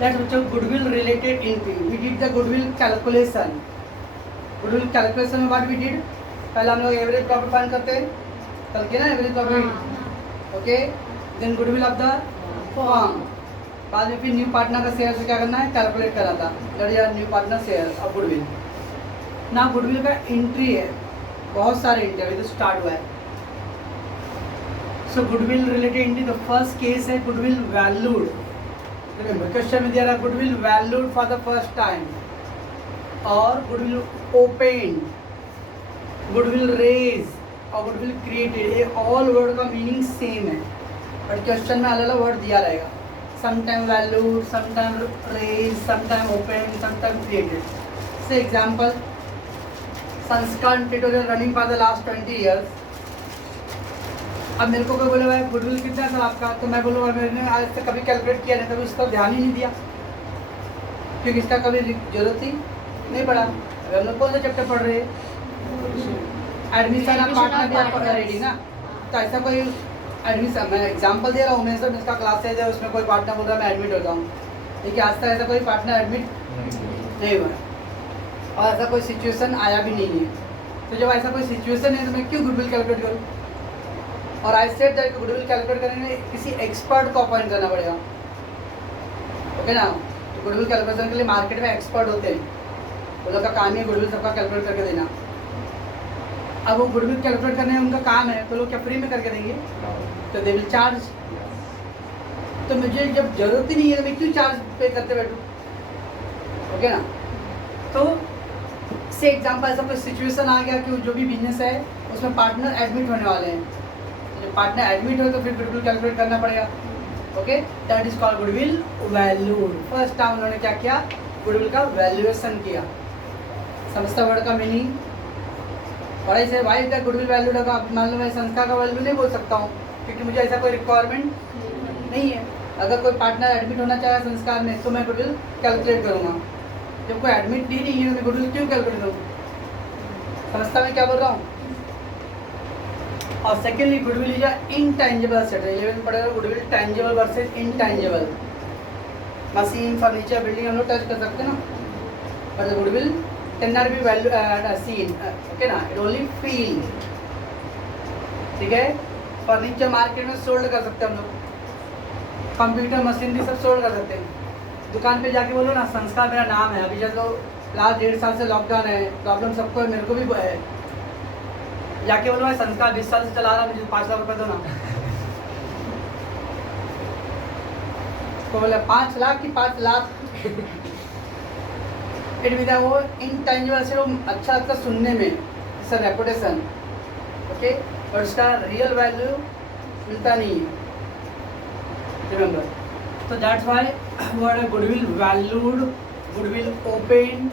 That's बच्चों goodwill related entry. We did the goodwill calculation. Goodwill calculation में what we did? पहले हम लोग एवरेज प्रॉफिट फाइंड करते हैं, कल के ना average profit, okay. Then goodwill of the firm. बाद में फिर न्यू पार्टनर का शेयर से क्या करना है, कैलकुलेट करना था. That is new partner share of goodwill. No goodwill का एंट्री है, बहुत सारे एंट्री अभी तो स्टार्ट हुआ है. So goodwill related entry, the first case है गुडविल वैल्यूड. क्वेश्चन में दिया रहा goodwill valued for the first time और गुडविल ओपन, गुडविल रेज और गुडविल क्रिएटेड. ये ऑल वर्ड का मीनिंग सेम है बट क्वेश्चन में अलग अलग वर्ड दिया रहेगा. Sometime valued, sometime raise, sometime open, sometime created. Say example, Sanskar tutorial running for the last 20 years. अब मेरे को कोई बोले भाई गुडविल कितना है सर आपका, तो मैं बोलूँगा मैंने आज तक कभी कैलकुलेट किया नहीं, कभी उस पर ध्यान ही नहीं दिया क्योंकि इसका कभी जरूरत ही नहीं पड़ा. अगर हम लोग कौन सा चैप्टर पढ़ रहे हैं, एडमिशन आप पार्टनर भी आप रेडी ना, तो ऐसा कोई एडमिशन, मैं एग्जांपल दे रहा हूँ, मेरे साथ इसका क्लासेज है उसमें कोई पार्टनर बोल रहा है मैं एडमिट होता हूँ, लेकिन आज तक ऐसा कोई पार्टनर एडमिट नहीं हुआ और ऐसा कोई सिचुएशन आया भी नहीं है. तो जब ऐसा कोई सिचुएशन है तो मैं क्यों गुडविल कैलकुलेट करूँ. और I said that goodwill calculate करने में किसी एक्सपर्ट को अपॉइंट करना पड़ेगा, ओके ना. तो गुडविल कैलकुलेशन के लिए मार्केट में एक्सपर्ट होते हैं, वो लोग का काम ही है गुडविल सबका कैलकुलेट करके देना. अब वो गुडविल कैलकुलेट करने में उनका काम है, तो लोग क्या फ्री में करके देंगे, तो दे विल चार्ज. तो मुझे जब जरूरत ही नहीं है तो मैं क्यों चार्ज पे करते बैठूँ, ओके ना. तो से एग्जाम्पल ऐसा कोई सिचुएशन आ गया कि जो भी बिजनेस है उसमें पार्टनर एडमिट होने वाले हैं, जब पार्टनर एडमिट हो तो फिर गुडविल कैलकुलेट करना पड़ेगा, okay. That is called goodwill valued. First time उन्होंने क्या किया, गुडविल का वैल्यूएशन किया. समझता वर्ड का मीनिंग. और ऐसे भाई का गुडविल वैल्यूड होगा, मान लो मैं संस्था का वैल्यू नहीं बोल सकता हूँ क्योंकि मुझे ऐसा कोई रिक्वायरमेंट नहीं है. अगर कोई पार्टनर एडमिट होना चाहे संस्कार में तो मैं गुडविल कैलकुलेट करूँगा. जब कोई एडमिट ही नहीं है तो मैं गुडविल क्यों कैलकुलेट करूँ. समझता मैं क्या बोल रहा हूँ. और secondly goodwill is intangible asset. 11 पढ़ेगा goodwill tangible versus intangible. Machine, furniture, building हम लोग टच कर सकते हैं ना, but goodwill can not be value seen, okay ना, इट ओनली फील. ठीक है. फर्नीचर मार्केट में सोल्ड कर सकते हैं हम लोग, कंप्यूटर मशीनरी सब सोल्ड कर सकते हैं. दुकान पे जाके बोलो ना संस्कार मेरा नाम है. अभी जब लास्ट 1.5 साल से लॉकडाउन है, प्रॉब्लम सबको है, मेरे को भी है. जाके बोलो भाई संस्कार 20 साल से चला रहा, मुझे 5 लाख रुपए दो ना. तो बोले 5 लाख की 5 लाख. इट मीन वो इनटेंजिबल से वो अच्छा लगता सुनने में, इसका रेपुटेशन, ओके, और उसका रियल वैल्यू मिलता नहीं है. रिमेंबर. तो दैट्स व्हाई वर्ड है goodwill valued, goodwill open,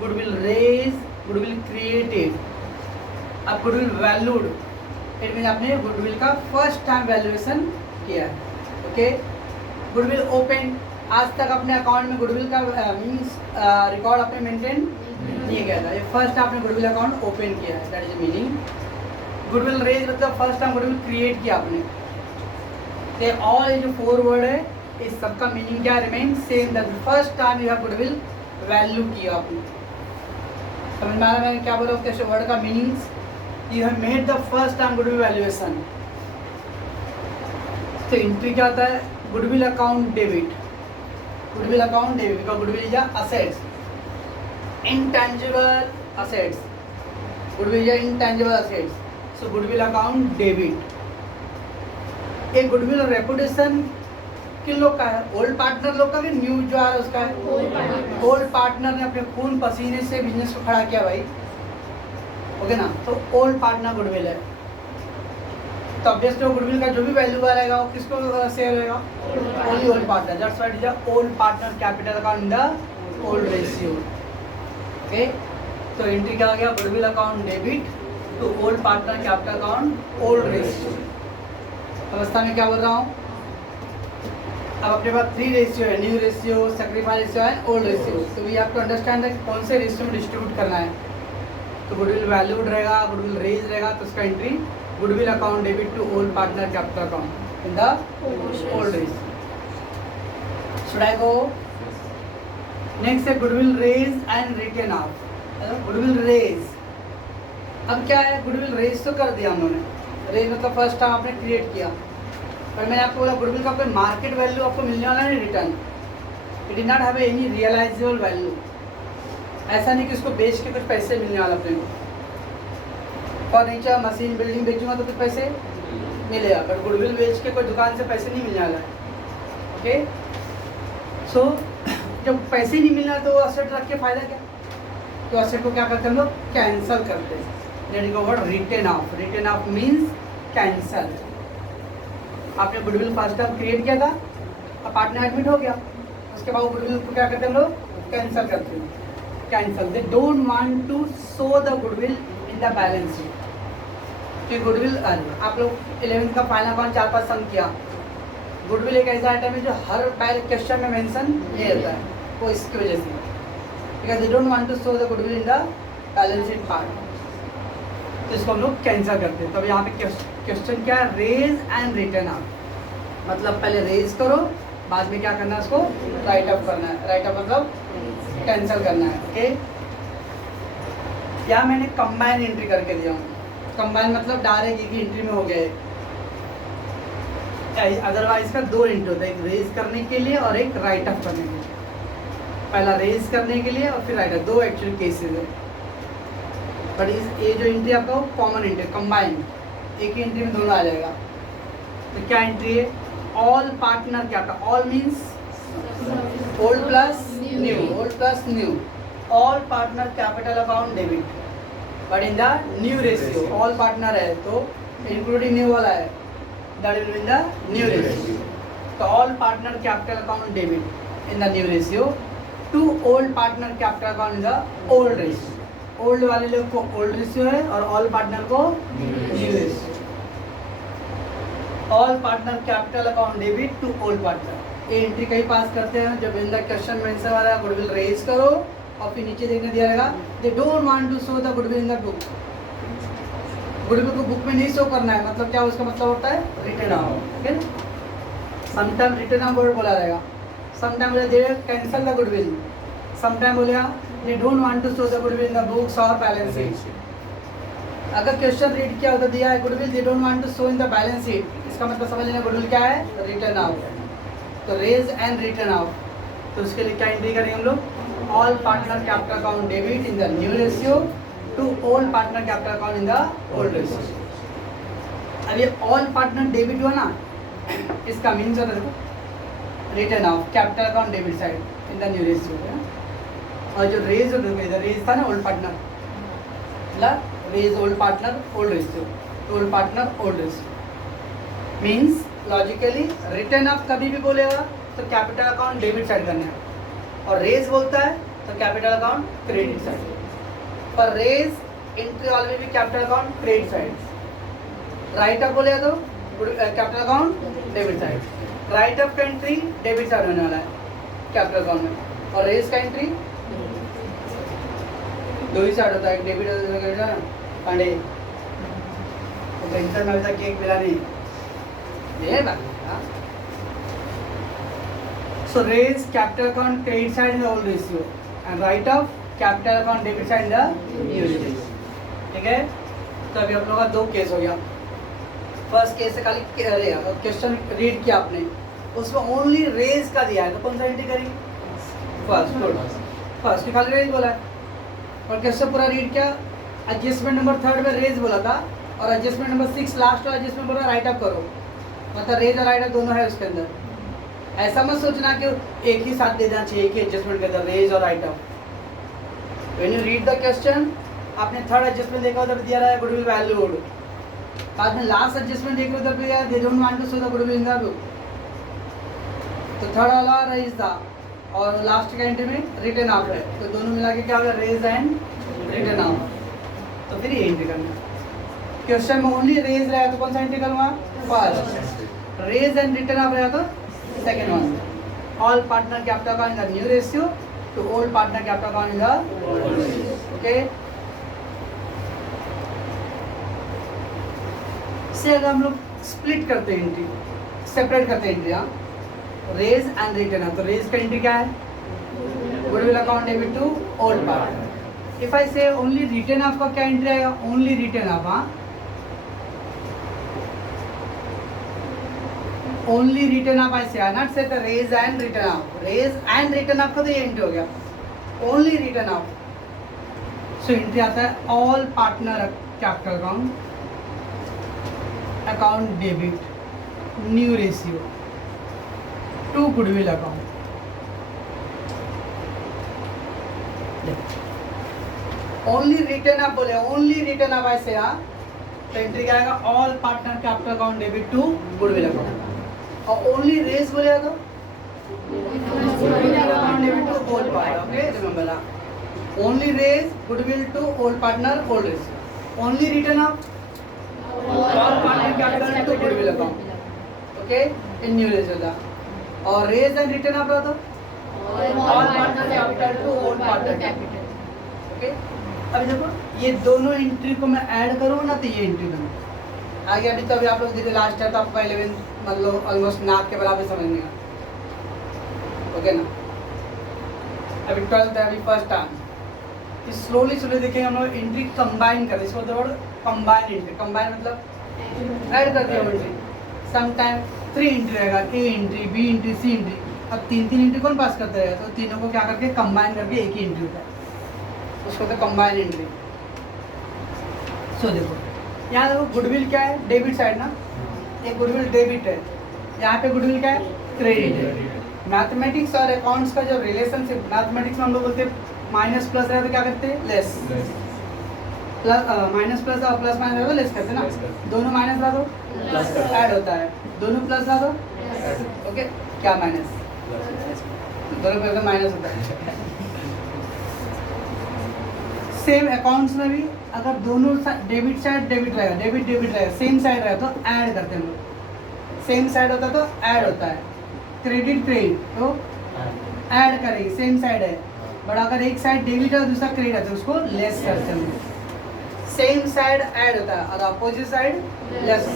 goodwill raise, goodwill created. अब गुडविल वैल्यूड इट मीन आपने गुडविल का फर्स्ट टाइम वैल्यूएशन किया है, ओके. गुडविल ओपन, आज तक अपने अकाउंट में गुडविल का मीन्स रिकॉर्ड आपने मेंटेन नहीं किया था, ये फर्स्ट आपने गुडविल अकाउंट ओपन किया है. That is meaning. Goodwill raise मतलब फर्स्ट टाइम गुडविल क्रिएट किया आपने. तो ऑल ये जो 4 वर्ड है इस सबका मीनिंग क्या remain same. That first time you have goodwill value किया आपने. समझ में आ रहा है मैं क्या बोल रहा हूँ, कैसे वर्ड का meanings. You have made the first time goodwill valuation. तो एंट्री क्या होता है, goodwill account debit. Goodwill account debit because goodwill is assets, intangible assets. Goodwill is intangible assets. So goodwill account debit. एक goodwill और reputation किन लोग का है, ओल्ड पार्टनर लोग का कि न्यू जो आ रहा है उसका है. ओल्ड पार्टनर ने अपने खून पसीने से बिजनेस को खड़ा किया भाई, ओके ना. तो ओल्ड पार्टनर गुडविल है. तो ऑब्वियसली वो गुडविल का जो भी वैल्यू रहेगा वो किसको शेयर होगा, only old partner. That's why it is old partner capital account in the old ratio, okay. तो एंट्री क्या हो गया, goodwill account debit to old partner capital account old ratio. अवस्था में क्या बोल रहा हूँ. अब अपने पास 3 रेशियो है, new ratio, sacrifice ratio and old ratio. तो we have to understand that कौन से रेशियो में डिस्ट्रीब्यूट करना है. तो गुडविल वैल्यूड रहेगा, गुडविल रेज रहेगा, तो उसका entry goodwill account debit to old partner capital account in the old ratio. Should I go next है goodwill raise and written off, goodwill raise. अब क्या है, गुडविल रेज तो कर दिया हम लोगों ने, रेज मतलब फर्स्ट टाइम आपने क्रिएट किया, पर मैंने आपको बोला गुडविल का कोई मार्केट वैल्यू आपको मिलने वाला नहीं return, it did not have any realisable value. ऐसा नहीं कि उसको बेच के कुछ पैसे मिलने वाला अपने को, फर्नीचर मशीन बिल्डिंग बेचूंगा तो कुछ पैसे मिलेगा, बट गुडविल बेच के कोई दुकान से पैसे नहीं मिलने वाला है। ओके, सो जब पैसे नहीं मिलना तो असेट रख के फायदा क्या, तो असेट को क्या करते हैं हम लोग, कैंसिल करते हैं। That word written off, written off means cancel. आपने गुडविल फर्स्ट टाइम क्रिएट किया था, अब पार्टनर एडमिट हो गया, उसके बाद गुडविल को क्या करते हैं हम लोग, कैंसिल करते हैं, cancel. They don't want to show the goodwill in the balance sheet, कि गुडविल आप लोग 11th का फाइनल अकाउंट 4-5 सम किया, गुडविल एक ऐसा आइटम है जो हर क्वेश्चन में मेंशन नहीं रहता है, वो इसकी वजह से, because they don't want to show the goodwill in the balance sheet part, तो इसको हम लोग कैंसिल करते हैं। तब यहाँ पे क्वेश्चन क्या है, रेज एंड रिटर्न ऑफ, मतलब पहले रेज करो, बाद में क्या करना है, उसको राइट अप करना है। राइट अप मतलब कैंसिल करना है। ओके, या मैंने कंबाइन एंट्री करके दिया हूँ, कंबाइन मतलब डायरेक्ट एक ही एंट्री में हो गए, अदरवाइज का 2 एंट्री होता है, एक रेज करने के लिए और एक राइट अप करने के लिए। पहला रेज करने के लिए और फिर राइट अप, 2 एक्चुअली केसेस है, बट ये जो एंट्री आपका कॉमन एंट्री, कंबाइन, एक ही एंट्री में दोनों आ जाएगा। तो क्या एंट्री है, all partner capital, all means old plus new, old plus new, all partner capital account debit, but in the new ratio, all partner है तो इंक्लूडिंग न्यू वाला है, that will be in the new ratio. तो all partner capital account debit in the new ratio to old partner capital account in the old ratio. Old वाले लोग को old ratio है और ऑल पार्टनर को new ratio. All partner capital account debit to old partner, ये entry कहीं pass करते हैं जब इन द क्वेश्चन मेंशन वाला है गुडविल रेज करो और फिर नीचे देखने दिया रहेगा they don't want to show the goodwill in the book, goodwill को बुक में नहीं शो करना है, मतलब क्या उसका मतलब होता है रिटर्न ऑफ। ठीक है, समटाइम रिटर्न ऑफ वर्ड बोला रहेगा, समटाइम बोले they cancel the goodwill, sometime बोलेगा they don't want to show the goodwill in the books और बैलेंस शीट। अगर क्वेश्चन रीड किया होता दिया है goodwill they don't want to show in the balance sheet, इसका मतलब समझ लेना गुडविल क्या है, रिटर्न ऑफ। तो रेज एंड रिटर्न ऑफ, तो उसके लिए क्या एंट्री करेंगे हम लोग, all partner capital account debit in the new ratio to old partner capital account in the old ratio. अब ये ऑल पार्टनर डेबिट हुआ ना, इसका मीन्स होता है देखो return off capital account debit side in the new ratio, और जो रेज होता है इधर रेज था ना ओल्ड पार्टनर, मतलब raise old partner old ratio, old partner old ratio means logically return off कभी भी बोलेगा तो कैपिटल अकाउंट डेबिट साइड करना है, और रेज बोलता है तो कैपिटल अकाउंट क्रेडिट साइड, पर रेज एंट्री ऑलवेज भी capital account credit side, right up बोलेगा तो capital account debit side, right up का एंट्री डेबिट साइड होने वाला है कैपिटल अकाउंट में, और रेज का एंट्री 2 ही साइड होता है, डेबिट होता है पांडे तो पेंशन में अभी तक केक मिला नहीं ये बात। So raise capital account credit side in the old ratio and write off capital account debit side in the new ratio. ठीक है, तो अभी आप लोगों का 2 केस हो गया। फर्स्ट केस है खाली क्वेश्चन रीड किया आपने, उसमें ओनली रेज का दिया है तो कौन सा एंट्री करेंगे, फर्स्ट की खाली रेज बोला है, और क्वेश्चन पूरा रीड किया, एडजस्टमेंट नंबर 3 में रेज बोला था और एडजस्टमेंट नंबर 6 लास्ट वाला एडजस्टमेंट बोला राइट अप करो, मतलब रेज और राइट अप दोनों है उसके अंदर। ऐसा मत सोचना कि एक ही साथ दे देना चाहिए, एक ही एडजस्टमेंट के अंदर रेज और right up. When you read the question, आपने 3rd एडजस्टमेंट देखा उधर दिया रहा है गुडविल वैल्यूड, बाद में लास्ट एडजस्टमेंट देखो उधर पे they don't want to show the goodwill in the book, तो 3rd वाला रेज था और लास्ट का एंट्री में रिटर्न ऑफ है, तो दोनों मिला के क्या होगा रेज एंड रिटर्न ऑफ, तो फिर ये एंट्री करना। क्वेश्चन में ओनली रेज रहेगा तो कौन सा एंट्री करूँगा, first, raise and return off रहेगा तो second one, all partner capital account in the new ratio to old partner capital account in the old ratio. Okay, से अगर हम लोग स्प्लिट करते हैं एंट्री, सेपरेट करते हैं एंट्री, हाँ रेज एंड रिटर्न, तो रेज का एंट्री क्या है goodwill account debit to old partner. If I say only return आपका क्या एंट्री आएगा, ओनली रिटर्न आप, हाँ ओनली रिटर्न आप ऐसे आर नॉट से रेज एंड रिटर्न आप, रेज एंड रिटर्न आपका तो ये एंट्री हो गया, ओनली रिटर्न आप। सो एंट्री आता है all partner capital account, account debit new ratio to goodwill account. Only return आप बोले, ओनली रिटर्न आप ऐसे, हाँ तो एंट्री क्या आएगा, all partner capital account debit to goodwill account. और ओनली रेस बोले तो goodwill account debit to old partner. Okay remember हाँ, only raise goodwill to old partner old raise, only return आप all partner capital to goodwill account. Okay in new raise होता, और raise and return आप रहा तो all partner capital to old partner capital. Okay अभी देखो ये दोनों एंट्री को मैं ऐड करूँ ना तो ये एंट्री बनूँ आगे। अभी तो अभी आप लोग धीरे लास्ट है तो आपका 11 मतलब ऑलमोस्ट नाक के बराबर समझने का। ओके ना, अभी 12th है, अभी फर्स्ट टाइम स्लोली स्लोली देखेंगे हम लोग एंट्री कंबाइन कर, इसको वर्ड कंबाइन एंट्री, कंबाइन मतलब ऐड कर दिया एंट्री। सम टाइम 3 एंट्री रहेगा, ए एंट्री बी एंट्री सी एंट्री। अब 3 एंट्री कौन पास करते रहेगा, तो तीनों को क्या करके कंबाइन करके एक ही एंट्री होता है, उसको तो कंबाइन एंट्री। सो देखो यहाँ देखो गुडविल क्या है, डेबिट साइड ना, ये गुडविल डेबिट है, यहाँ पे गुडविल क्या है, क्रेडिट है। मैथमेटिक्स और अकाउंट्स का जो रिलेशनशिप, मैथमेटिक्स में हम लोग बोलते हैं माइनस प्लस रहे तो क्या करते हैं, लेस, प्लस माइनस प्लस और प्लस माइनस रहे तो लेस करते हैं ना, दोनों माइनस रहा तो ऐड होता है, दोनों प्लस रहा तो ओके क्या माइनस, दोनों प्लस माइनस होता है। सेम अकाउंट्स में भी अगर दोनों डेबिट साइड डेबिट रहेगा, डेबिट डेबिट रहेगा, सेम साइड रहेगा तो ऐड करते हैं हम लोग, सेम साइड होता है तो ऐड होता है, क्रेडिट क्रेडिट तो ऐड करेंगे, सेम साइड है, बट अगर एक साइड डेबिट है दूसरा क्रेडिट है तो उसको लेस करते हैं। सेम साइड ऐड होता है और opposite side lace,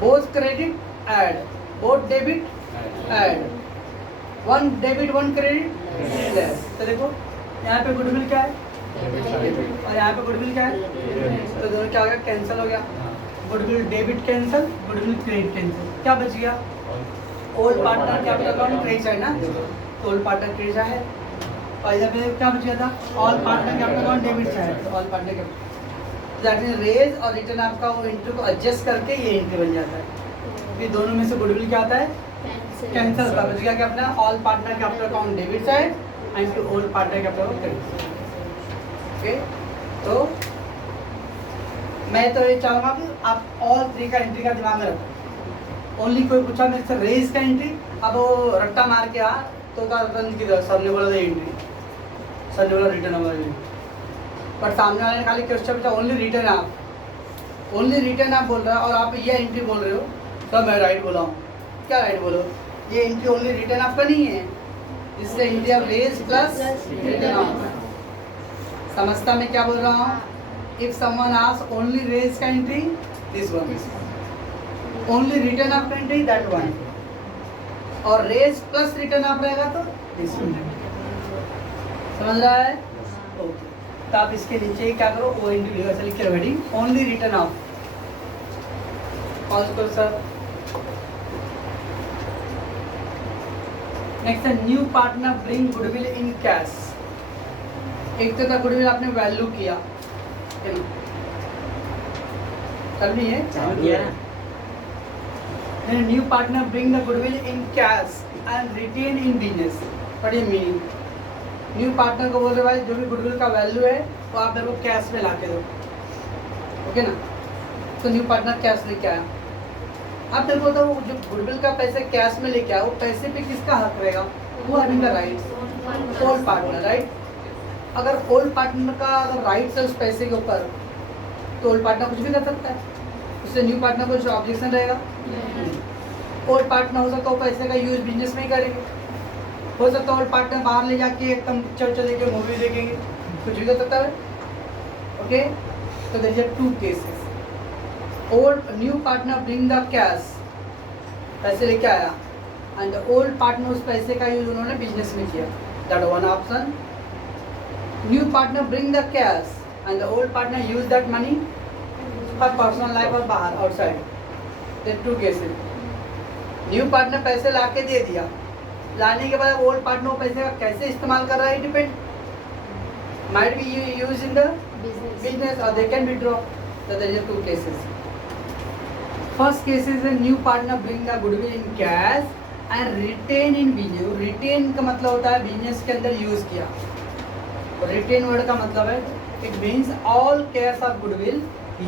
both credit add, both debit add, one debit one credit less. तो देखो यहाँ पे गुडविल क्या है और यहाँ पे गुडविल क्या है, तो दोनों क्या हो गया, कैंसिल हो गया, goodwill debit cancel, goodwill credit cancel, क्या बच गया, old partner capital account credit side ना, ओल्ड पार्टनर क्रेडिट है, और इधर पे क्या बच गया था, all partner capital account debit side, all partner capital. That mean raise और रिटर्न आपका वो एंट्री को एडजस्ट करके ये एंट्री बन जाता है। फिर दोनों में से गुडविल क्या आता है, कैंसिल का, बच गया क्या अपना, all partner capital account debit side and to old partner capital account credit side. Okay तो मैं तो ये चाहूँगा कि आप ऑल 3 का एंट्री का दिमाग में रखो। ओनली कोई पूछा मेरे से रेज का एंट्री, अब वो रट्टा मार के तो का रन की सर ने बोला था एंट्री, सर ने बोला रिटर्न होगा, बट सामने वाले ने खाली क्वेश्चन पूछा ओनली रिटर्न, आप ओनली रिटर्न आप बोल रहे हो और आप ये एंट्री बोल रहे हो, सर मैं राइट बोला हूँ, क्या राइट बोलो, ये एंट्री ओनली रिटर्न आपका नहीं है, इससे एंट्री आप रेज प्लस रिटर्न आपका। समझता मैं क्या बोल रहा हूँ, if someone ask only raise का entry this one, only return आपका एंट्री दैट वन, और रेज प्लस रिटर्न आप रहेगा तो दिस वन। समझ रहा है, ओके तो आप इसके नीचे ही क्या करो, वो एंट्री ऐसे लिख के ready, only return off also sir. Next है new partner bring goodwill in cash. एक तो था गुडविल आपने वैल्यू किया, कर ली है, new partner bring the goodwill in cash and retain in business. But ये मीनिंग, न्यू पार्टनर को बोल रहे भाई जो भी गुडविल का वैल्यू है वो आप मेरे को कैश में ला के दो, ओके ना। तो न्यू पार्टनर कैश लेके आया, आप मेरे को तो वो जो गुडविल का पैसे कैश में लेके आया वो पैसे पे किसका हक रहेगा, वो having the right, old partner right. अगर ओल्ड पार्टनर का अगर राइट्स है उस पैसे के ऊपर तो ओल्ड पार्टनर कुछ भी कर सकता है, उससे न्यू पार्टनर को कुछ ऑब्जेक्शन रहेगा। ओल्ड पार्टनर हो सकता है वो पैसे का यूज बिजनेस में ही करेंगे, हो सकता है ओल्ड पार्टनर बाहर ले जाके एकदम पिक्चर देखेंगे, मूवी देखेंगे, कुछ भी कर सकता है, ओके। तो there are 2 cases, old new partner bring the cash, पैसे लेके आया, एंड ओल्ड पार्टनर उस पैसे का यूज उन्होंने बिजनेस में किया, That one option. New partner bring the cash and the old partner use that money for personal life or बाहर outside. There are two cases. New partner पैसे ला के दे दिया, लाने के बाद ओल्ड पार्टनर पैसे का कैसे इस्तेमाल कर रहा है depend. Might be use in the business और they can withdraw. So there are two cases. First case is a new partner bring the goodwill in cash and retain in business. Retain का मतलब होता है business के अंदर use किया. Retain word का मतलब है it means all cash of goodwill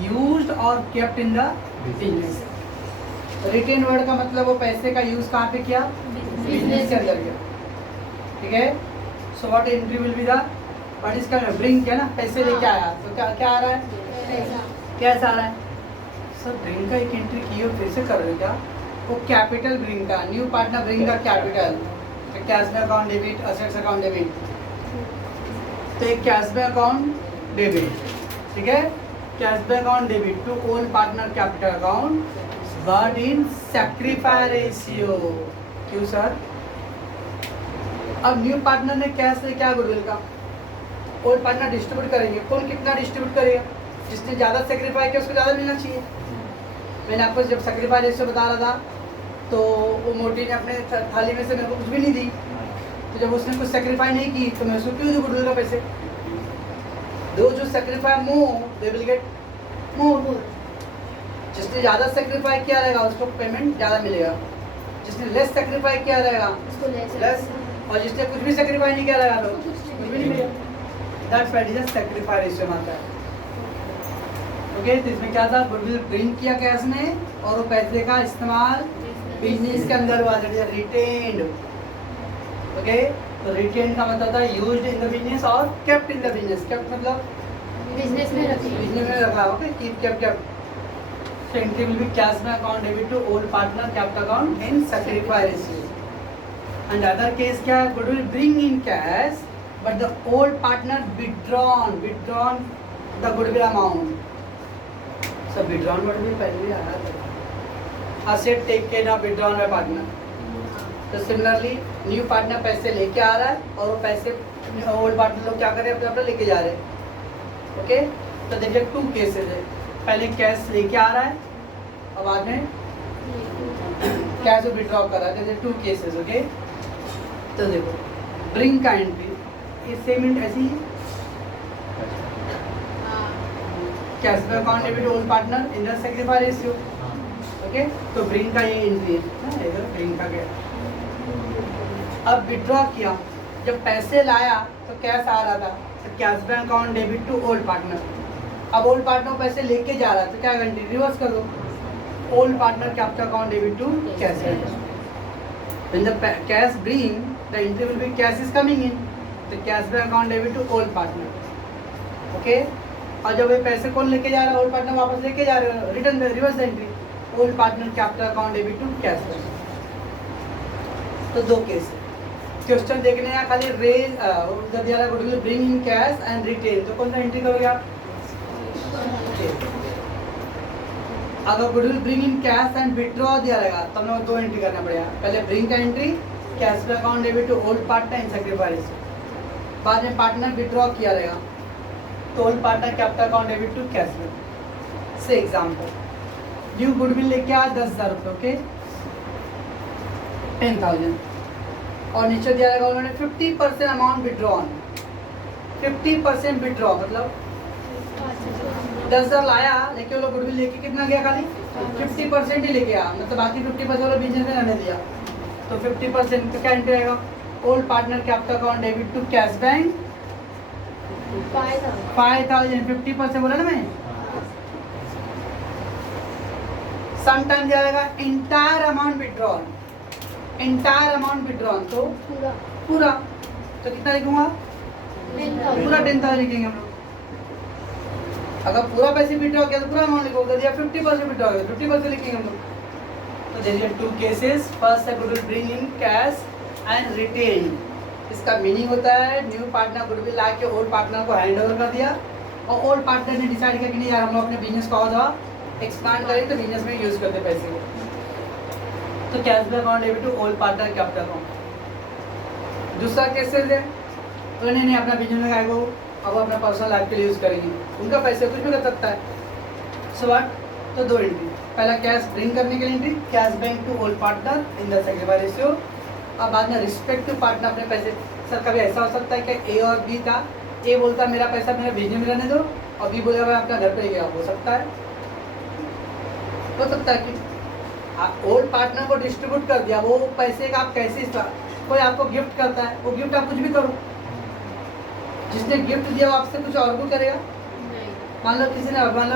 used और kept in the business. Written word का मतलब वो पैसे का यूज कहाँ पे किया, बिजनेस के अंदर किया. ठीक है. So what entry will be the what is coming bring क्या ना, पैसे लेके आया तो क्या क्या आ रहा है, कैश आ रहा है. सर ब्रिंग का एक एंट्री की हो फिर से कर रहे हो क्या, वो कैपिटल ब्रिंग का. न्यू पार्टनर ब्रिंग का कैपिटल, कैश में account debit, assets account debit. तो एक कैश में अकाउंट डेबिट. ठीक है. कैश में account debit to old partner capital account but in sacrifice ratio. क्यों सर. अब न्यू पार्टनर ने कैश ले क्या गुडविल का, ओल्ड पार्टनर डिस्ट्रीब्यूट करेंगे. कौन कितना डिस्ट्रीब्यूट करेगा, जिसने ज़्यादा सेक्रीफाई किया उसको ज़्यादा मिलना चाहिए. मैंने आपको जब सेक्रीफाई रेशियो बता रहा था तो वो मोटी ने अपने थाली में से मेरे को कुछ भी नहीं दी. तो जब उसने कुछ सेक्रीफाई नहीं की तो मैं उसको क्यों दूँ गुडविल का पैसे. दो जो sacrifice more they will get more. जिसने ज़्यादा सेक्रीफाई किया रहेगा उसको पेमेंट ज़्यादा मिलेगा, जिसने लेस सेक्रीफाई किया रहेगा उसको लेस, और जिसने कुछ भी सेक्रीफाई नहीं किया रहेगा तो कुछ भी नहीं मिलेगा. That's what is the sacrifice ratio आता है. ओके. तो इसमें क्या था, गुडविल ब्रिंग किया कैश में और वो पैसे का इस्तेमाल बिजनेस के अंदर हुआ, दैट इज रिटेन्ड. ओके. तो रिटेन का मतलब था यूज्ड इन द बिजनेस और kept in the business. Kept मतलब बिजनेस में रखा. Okay. Keep kept. So entry will be cash में account debit to old partner kept account in sacrifice ratio. And other case क्या है, goodwill bring in cash but the old partner withdrawn the goodwill amount. So withdrawn goodwill पहले भी आया था. Asset taken or withdrawn by partner. तो similarly new partner पैसे लेके आ रहा है और वो पैसे ओल्ड पार्टनर लोग क्या कर रहे हैं, अपने अपने लेके जा रहे हैं. ओके. तो देखिए टू केसेस है. पहले कैश लेके आ रहा है और बाद में कैश विड्रॉ कर रहा है. Two cases. ओके. तो देखो ब्रिंग का एंट्री इस सेम ऐसी ही, कैश में account debit old partner in the sacrifice ratio. Okay. तो ब्रिंग का ये एंट्री है. ब्रिंग का क्या, अब विड्रॉ किया, जब पैसे लाया तो कैश आ रहा था, तो कैश में account debit to old partner. अब ओल्ड पार्टनर पैसे लेके जा रहा है तो क्या घंटे रिवर्स कर दो, old partner capital account debit to cash. When the cash bring the entry will be cash is coming in, तो cash bank account debit to old partner. Okay. और जब ये पैसे कौन लेके जा रहा है, ओल्ड पार्टनर वापस लेके जा रहे हो, return reverse entry old partner capital account debit to cash. तो दो केस क्वेश्चन देखने हैं खाली रेज दिया goodwill bring in cash and retain. तो कौन सा एंट्री करोगे आप. अगर goodwill bring in cash and withdraw दिया रहेगा तो हमें दो एंट्री करना पड़ेगा. पहले ब्रिंग का एंट्री कैश में account debit to old partner in sacrifice, बाद में पार्टनर विड्रॉ किया रहेगा तो old partner capital account debit to cash में. से एग्जाम्पल न्यू गुडविल लेके आया 10,000 रुपये. ओके. 10,000 और नीचे दिया रहेगा उन्होंने 50% अमाउंट विड्रॉन. 50% विड्रॉ मतलब 10,000 लाया लेकिन वो लोग गुडविल लेके कितना गया, खाली 50% ही ले गया, मतलब बाकी 50% वाला बिजनेस में रहने दिया. तो 50% का क्या एंट्री रहेगा, old partner capital account debit to cash bank 5,000. 50% बोला ना मैं. समटाइम जाएगा entire amount withdrawn, entire amount withdrawn तो पूरा. तो कितना लिखूंगा, पूरा 10,000 लिखेंगे हम लोग. अगर पूरा पैसे विड्रॉ किया तो पूरा अमाउंट लिखोगे, या 50% विड्रॉ किया 50% लिखेंगे हम लोग. तो जैसे टू केसेस, फर्स्ट है goodwill bring in cash and retain. इसका मीनिंग होता है न्यू पार्टनर गुडविल ला के ओल्ड पार्टनर को हैंड ओवर कर दिया और ओल्ड पार्टनर ने डिसाइड किया कि नहीं यार हम लोग अपने बिजनेस को और एक्सपांड करें तो बिजनेस में यूज करते पैसे को. तो cash bank account debit to old partner capital account. दूसरा केसेस है तो नहीं अपना बिजनेस में खाएगा अब वो अपना पर्सनल लाइफ के लिए यूज़ करेंगे, उनका पैसे कुछ भी कर सकता है। सो व्हाट, तो दो एंट्री, पहला कैश ब्रिंग करने के लिए entry, cash bank to old partner in the sacrifice ratio, और बाद में रिस्पेक्टिव पार्टनर अपने पैसे। सर कभी ऐसा हो सकता है कि ए और बी था, ए बोलता मेरा पैसा मेरा बिजनेस में रहने दो और बी बोलेगा मैं अपना घर पे गया, हो सकता है कि आप ओल्ड पार्टनर को डिस्ट्रीब्यूट कर दिया, वो पैसे का आप कैसे कोई आपको गिफ्ट करता है, वो गिफ्ट आप कुछ भी करो, जिसने गिफ्ट दिया वो आपसे कुछ और भी करेगा। मान लो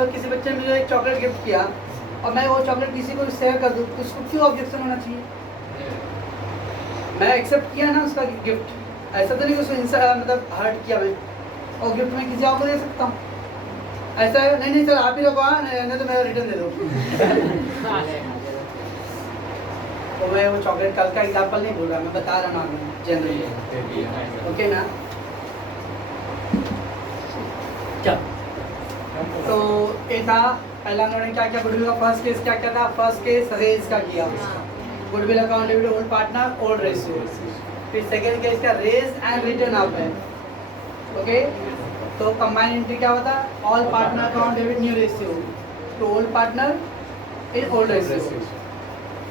किसी बच्चे ने मुझे एक चॉकलेट गिफ्ट किया और मैं वो चॉकलेट किसी को शेयर कर दूँ तो उसको क्यों ऑब्जेक्शन होना चाहिए? मैं एक्सेप्ट किया ना उसका गिफ्ट, ऐसा तो नहीं उसको मतलब हर्ट किया मैं, और गिफ्ट मैं किसी और को दे सकता हूँ। ऐसा है नहीं सर आप ही लोग नहीं तो मैं रिटर्न दे दो। तो मैं वो चॉकलेट कल का एग्जाम्पल नहीं बोल रहा, मैं बता रहा हूँ जनरली, ओके ना। क्या तो ये था पहला उन्होंने क्या किया, गुडविल का फर्स्ट केस क्या था, फर्स्ट केस रेज का किया, goodwill account debit old partner old ratio. फिर सेकंड केस का रेज एंड रिटर्न अप है, ओके। तो कंबाइंड एंट्री क्या होता है, all partner account debit new ratio to old partner in old ratio.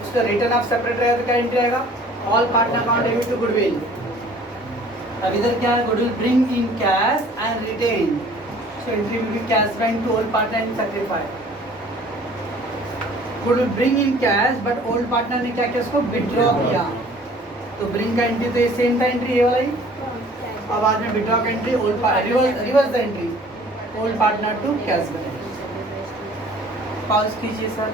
उसका रिटर्न अप सेपरेट रहेगा तो क्या एंट्री आएगा, all partner account debit to goodwill. अब इधर क्या है, goodwill bring in cash and retain, so entry will be cash bank to old partner and sacrifice. Could bring in cash but old partner ने क्या किया, उसको withdraw किया, तो bring का एंट्री तो ये सेम था एंट्री ये वाला ही, अब बाद में withdraw का entry old reverse the entry old partner to cash bank। Pause कीजिए सर।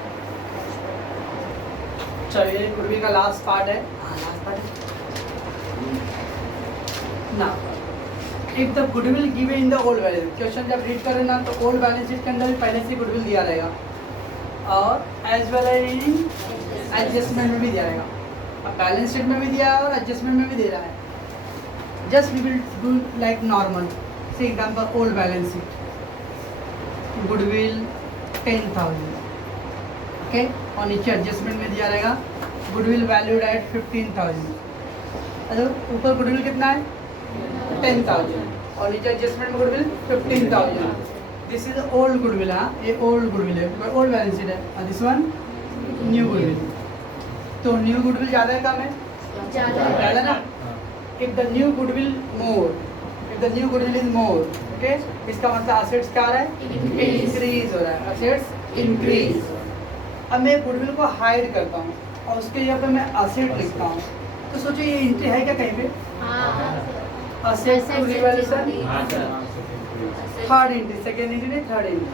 चलिए गुडविल का लास्ट पार्ट है, लास्ट पार्ट ना, if the goodwill given in the old balance, question जब रीड करें ना तो ओल्ड बैलेंस शीट के अंदर भी पहले से गुडविल दिया रहेगा और as well as in adjustment में भी दिया रहेगा। अब बैलेंस शीट में भी दिया है और एडजस्टमेंट में भी दे रहा है। Just we will do like normal, say example old balance sheet goodwill 10,000, okay, और नीचे एडजस्टमेंट में दिया रहेगा गुडविल वैल्यूड एट 15,000। अच्छा ऊपर गुडविल कितना है 10,000 और नीचे एडजस्टमेंट में goodwill 15,000। This is old goodwill, हाँ ये ओल्ड गुडविल है, ओल्ड बैलेंस शीट है, और दिस वन न्यू गुडविल। तो न्यू गुडविल ज़्यादा है कम है, ज़्यादा ना। If the new goodwill more, if the new goodwill is more, okay, इसका मतलब असेट्स क्या आ रहा है, इंक्रीज हो रहा है, असेट्स इंक्रीज। अब मैं गुडविल को हाइड करता हूँ और उसके यहाँ पे मैं असेट लिखता हूँ, तो सोचो ये एंट्री है क्या कहीं पे, asset to revaluation, third entry, second entry नहीं थर्ड एंट्री।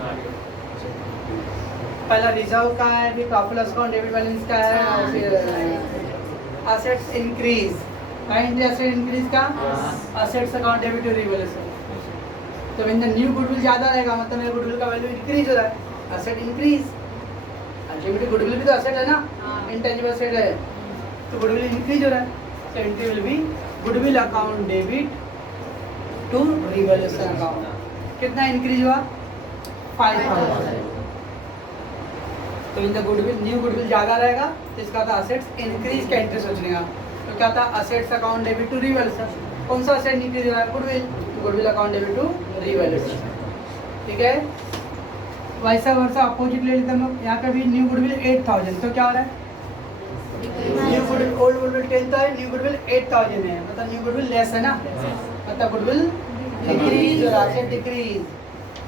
पहला रिजर्व का है, फिर profit loss account debit balance का है, और फिर असेट्स इंक्रीज का एंट्री, असेट इंक्रीज का assets account debit to revaluation. तो इन द न्यू गुडविल ज़्यादा रहेगा, मतलब मेरे गुडविल का वैल्यू इंक्रीज हो रहा है, असेट इंक्रीज। अल्टीमेटली गुडविल भी तो असेट है ना, इंटेंजिबल असेट है, तो गुडविल इंक्रीज हो रहा है। तो entry will be goodwill account debit to revaluation account. कितना इंक्रीज हुआ 5,000। तो in the goodwill new goodwill ज़्यादा रहेगा तो इसका था असेट्स इंक्रीज का एंट्री सोचने का। तो क्या था, assets account debit to revaluation. कौन सा असेट इंक्रीज हो रहा है, गुडविल, तो goodwill account debit to revaluation, ठीक है। वैसा वर्षा अपोजिट ले लेते हम लोग, यहाँ पे भी न्यू गुडविल 8,000, तो क्या हो रहा है, न्यू गुडविल ओल्ड गुडविल 10 था, न्यू गुडविल 8,000 है, मतलब न्यू गुडविल लेस है ना, मतलब गुडविल डिक्रीज हो रहा है, असेट डिक्रीज।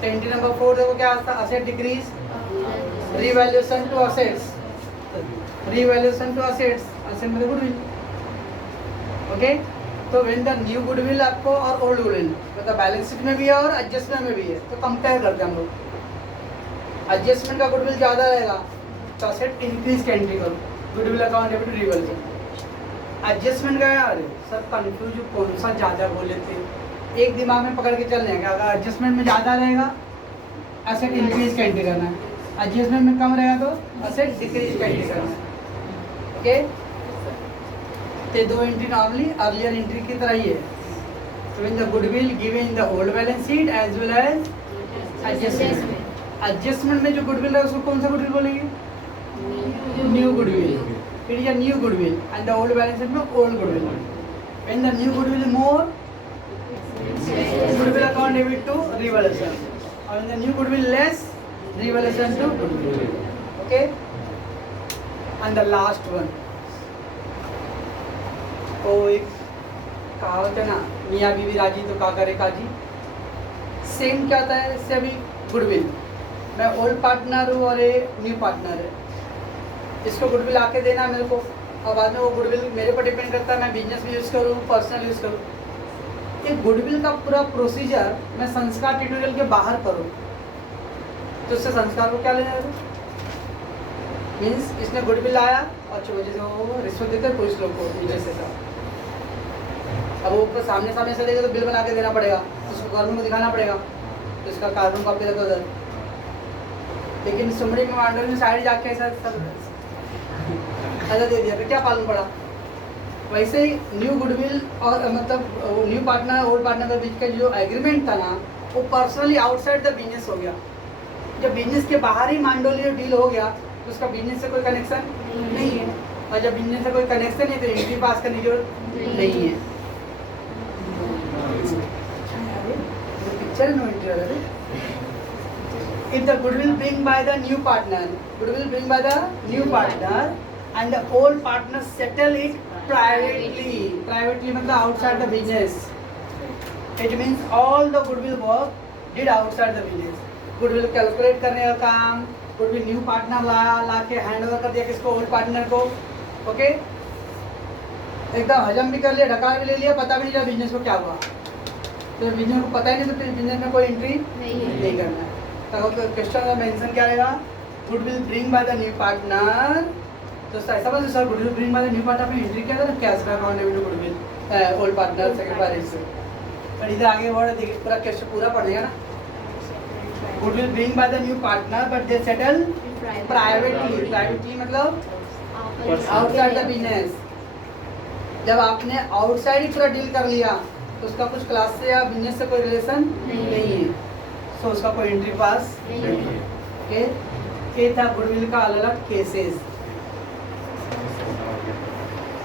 तो एंट्री नंबर 4 देखो क्या आता है, asset decrease, revaluation to assets, revaluation to assets, asset मतलब गुडविल, ओके। तो व्हेन द न्यू गुडविल आपको और ओल्ड गुडविल मतलब बैलेंस शीट में भी है और एडजस्टमेंट में भी है, तो कंपेयर करते हैं हम लोग। एडजस्टमेंट का गुडविल ज़्यादा रहेगा तो असेट इंक्रीज का एंट्री करो, goodwill account debit to revaluation. Adjustment का यार सर कंफ्यूज कौन सा ज़्यादा बोले थे, एक दिमाग में पकड़ के चल जाएगा। अगर एडजस्टमेंट में ज़्यादा रहेगा असेट इंक्रीज का एंट्री करना है, एडजस्टमेंट में कम रहेगा तो असेट डिक्रीज का एंट्री करना है, ओके। तो दो एंट्री नॉर्मली अर्लियर एंट्री की तरह ही है। तो in the goodwill given in the old balance sheet as well as adjustment. Adjustment में जो गुडविल है उसको कौन सा गुडविल बोलेंगे, new goodwill. It is a new goodwill and the old balance sheet में old goodwill. In the new goodwill more goodwill account debit to revaluation, और in the new goodwill less revaluation to goodwill. Okay, and the last one, तो एक कहावत है ना, मियाँ बीवी राजी तो का करे काजी. सेम क्या होता है इससे. अभी गुडविल, मैं ओल्ड पार्टनर हूँ और ये न्यू पार्टनर है, इसको गुडविल आके देना मेरे को, और बाद में वो गुडविल मेरे पर डिपेंड करता है मैं बिजनेस में यूज़ करूँ, पर्सनल यूज़ करूँ. ये गुडविल का पूरा प्रोसीजर मैं संस्कार ट्यूटोरियल के बाहर करूँ तो उससे संस्कार को क्या लेना है. मीन्स इसने गुडविल आया और जैसे वो रिश्वत देते हैं पुलिस लोग को नीचे से सब, अब वो ऊपर सामने सामने से देगा तो बिल बना के देना पड़ेगा, उसको कानून को दिखाना पड़ेगा, तो इसका कानून कॉपी रखा उधर. लेकिन सुमड़ी में मांडल में साइड जाके ऐसा दे दिया तो क्या पालन पड़ा. वैसे ही न्यू गुडविल और मतलब न्यू पार्टनर ओल्ड पार्टनर के बीच का जो एग्रीमेंट था ना, वो पर्सनली आउटसाइड द बिजनेस हो गया. जब बिजनेस के बाहर ही मांडोली डील हो गया तो उसका बिजनेस से कोई कनेक्शन नहीं है, और जब बिजनेस से कोई कनेक्शन नहीं तो एंट्री पास करने की जरूरत नहीं है. Picture no entry. If the goodwill bring by the new partner, goodwill bring by the new partner, and the old partner settle it privately. Privately मतलब outside the business. It means all the goodwill work did outside the business. Goodwill calculate करने का काम goodwill new partner ला के hand over कर दिया किसको, old partner को. Okay, एकदम हजम भी कर लिया, ढका भी ले लिया, पता भी नहीं चला बिजनेस को क्या हुआ. तो बिजनेस को पता ही नहीं तो फिर बिजनेस में कोई एंट्री नहीं करना है. तो क्वेश्चन में मेंशन क्या रहेगा, goodwill bring by the new partner. तो ऐसा बोलो sir goodwill bring by the new partner में एंट्री किया था ना, cash bank account debit to goodwill old partner secretary से. पर इधर आगे वर्ड देखिए, पूरा क्वेश्चन पूरा पढ़ेगा ना. Goodwill bring by the new partner but they settle privately. Privately मतलब आउटसाइड द बिजनेस. जब आपने आउटसाइड ही पूरा डील कर लिया तो उसका कुछ क्लास से या बिजनेस से कोई रिलेशन नहीं है, तो उसका कोई एंट्री पास नहीं है. ओके, ये था गुडविल का अलग अलग केसेस.